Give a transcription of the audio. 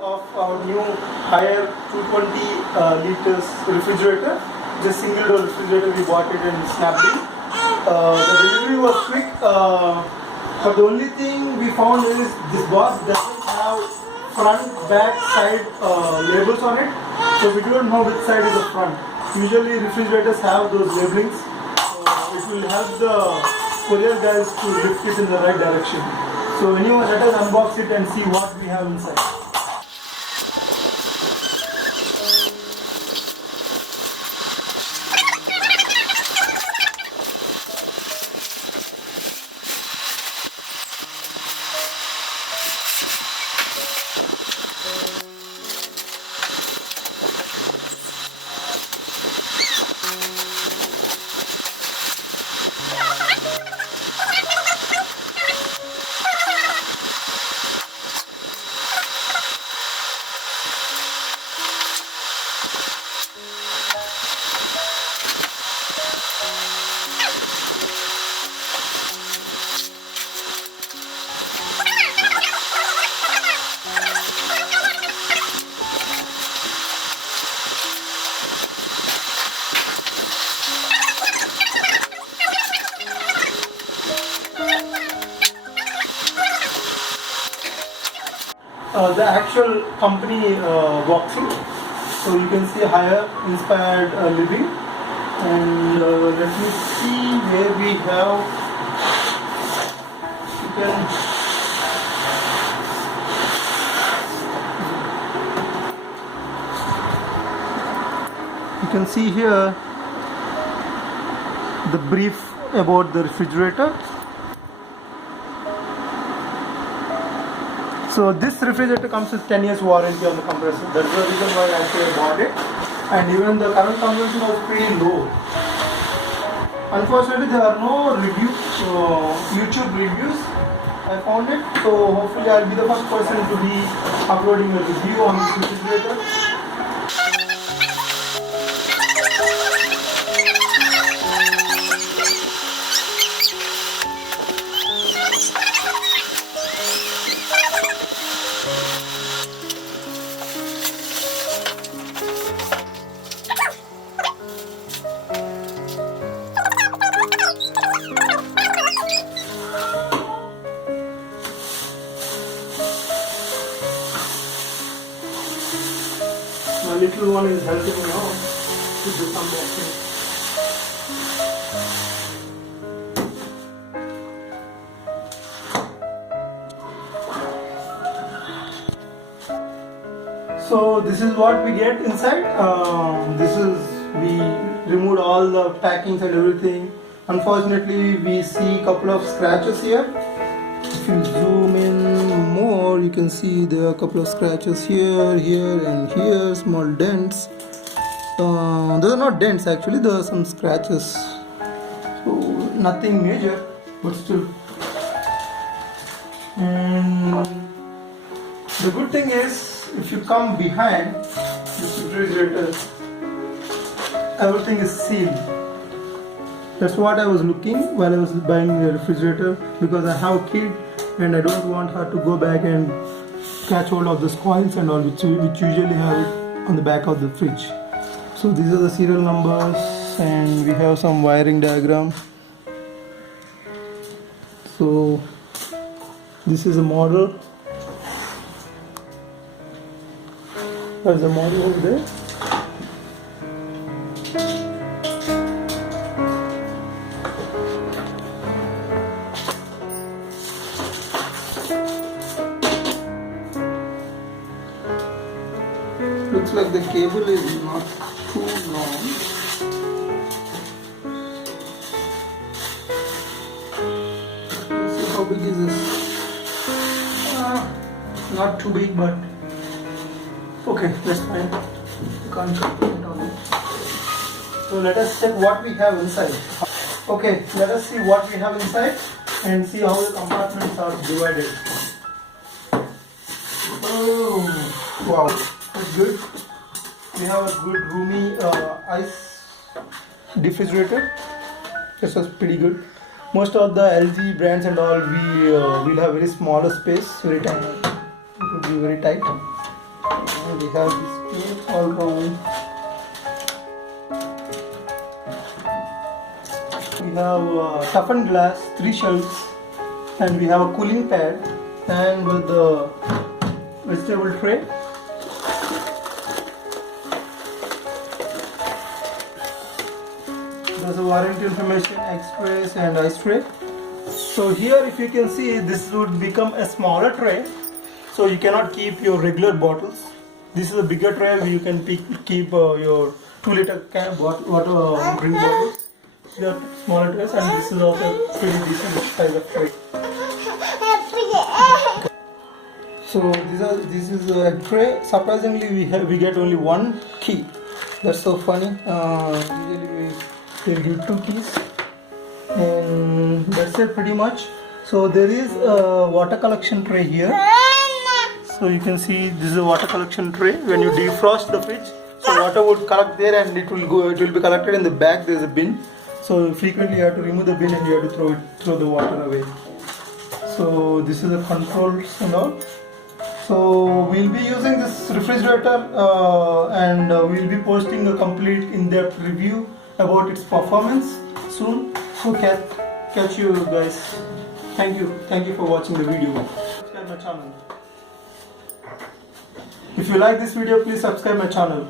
of our new higher 220 liters refrigerator. Just single door refrigerator, we bought it in Snapdeal. The delivery was quick, but the only thing we found is this box doesn't have front, back, side labels on it, so we don't know which side is the front. Usually refrigerators have those labelings, so it will help the courier guys to lift it in the right direction. So anyway, let us unbox it and see what we have inside. The actual company boxing, so you can see higher inspired living, and let me see where we have. You can see here the brief about the refrigerator. So this refrigerator comes with 10 years warranty on the compressor. That's the reason why I bought it. And even the current consumption was pretty low. Unfortunately, there are no YouTube reviews. I found it. So hopefully I'll be the first person to be uploading a review on this refrigerator. My little one is helping me out with this unboxing. So this is what we get inside. We removed all the packings and everything. Unfortunately, we see a couple of scratches here. If you zoom in more, you can see there are a couple of scratches here, here and here, small dents. Those are not dents actually, there are some scratches. So nothing major, but still. And the good thing is, if you come behind this refrigerator, everything is sealed. That's what I was looking while I was buying a refrigerator, because I have a kid and I don't want her to go back and catch hold of those coils and all, which usually have on the back of the fridge. So these are the serial numbers, and we have some wiring diagram. So this is a model. There's a model over there. Looks like the cable is not too long. Let's see how big is this. Not too big, but okay, that's fine. You can't put it on it. So let us check what we have inside. Okay, let us see what we have inside and see how the compartments are divided. Oh, wow, that's good. We have a good roomy ice refrigerator. This was pretty good. Most of the LG brands and all, we will have very smaller space, very tiny. It would be very tight. And we have this plate all round. We have toughened glass, 3 shelves, and we have a cooling pad, and with the vegetable tray. There's a warranty information, express and ice tray. So here, if you can see, this would become a smaller tray, so you cannot keep your regular bottles. This is a bigger tray where you can keep your 2-liter can water drink bottles. These are smaller trays, and this is also a pretty decent size of tray. So this is a tray. Surprisingly, we get only 1 key. That's so funny. Usually we'll give 2 keys, and that's it pretty much. So there is a water collection tray here. So you can see this is a water collection tray. When you defrost the fridge, so water would collect there, and it will be collected in the back. There is a bin. So frequently you have to remove the bin, and you have to throw the water away. So this is the controls and all. So we'll be using this refrigerator, and we'll be posting a complete in-depth review about its performance soon. So catch you guys. Thank you for watching the video. Subscribe my channel. If you like this video, please subscribe my channel.